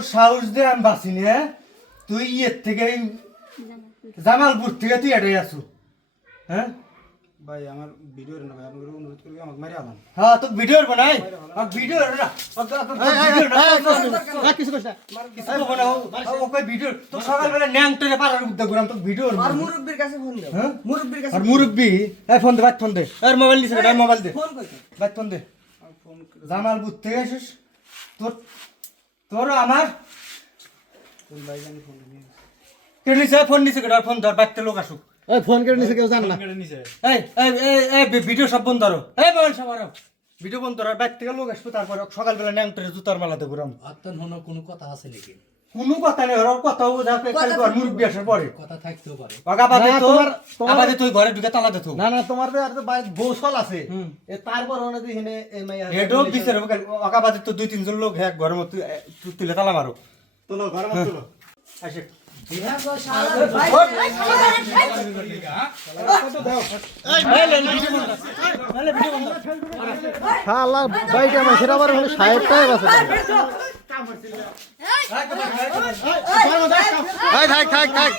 তোর সাহস দিয়ে আমি বাঁচি নি হ্যাঁ? তুই ইয়ের থেকে জামালপুর থেকে তুই এটাই আসু হ্যাঁ? ভাই আমার ভিডিও না ভাই আপনাকে অনুরোধ করি আমাকে মারি আলাম হ্যাঁ তোকে ভিডিওর বানাই? আর ভিডিওর না কিছু কইছ না কিছু বানাও ওকে ভিডিও তো সকালবেলা ন্যাং পারার উদ্যোগ করাম ভিডিওর আর মুরব্বির কাছে ফোন দাও হ্যাঁ? মুরব্বির কাছে আর মুরব্বি এই ফোন দে বাদ ফোন দে। আর মোবাইল নিছে মোবাইল দে। ফোন ফোন দে জামালপুর থেকে তোর তোর আমার? কেটে ভাই জানি ফোন নিয়ে কে নিছে ফোন নিছে কেটে ফোন ধর বাইতে লোক আসুক। ওই ফোন কেটে নিছে কেউ জান না। এই এই এই এই ভিডিও সব বন্ধ ধরো এই মোবাইল সব আরও। ভিডিও বন্ধ ধরো বাইর থেকে লোক আসবে তারপর সকালবেলা ন্যাং জুতার মালা দেবো রাম আত্মন হনো কোনো কথা আছে নাকি? কোনো কথা নেই ওর কথা যা কাল কর মুরব্বি আসার পরে। কথা থাকতেও পারে। না, তো আবাদে তুই ঘরে ঢুকে তালা দে তো। না না তোমার আর তো বাইরে বৌসল আছে। হুম। এ তারপর ওনে দি হিনে এ মাইয়া এডো বিচার আগাবাদে তো দুই তিনজন লোক হ্যাঁ ঘরের মধ্যে তুই তুলে তালা মারো। তোলো ঘরে মত তোলো। আসে। শালা বাইটা মাইছের থাক থাক থাক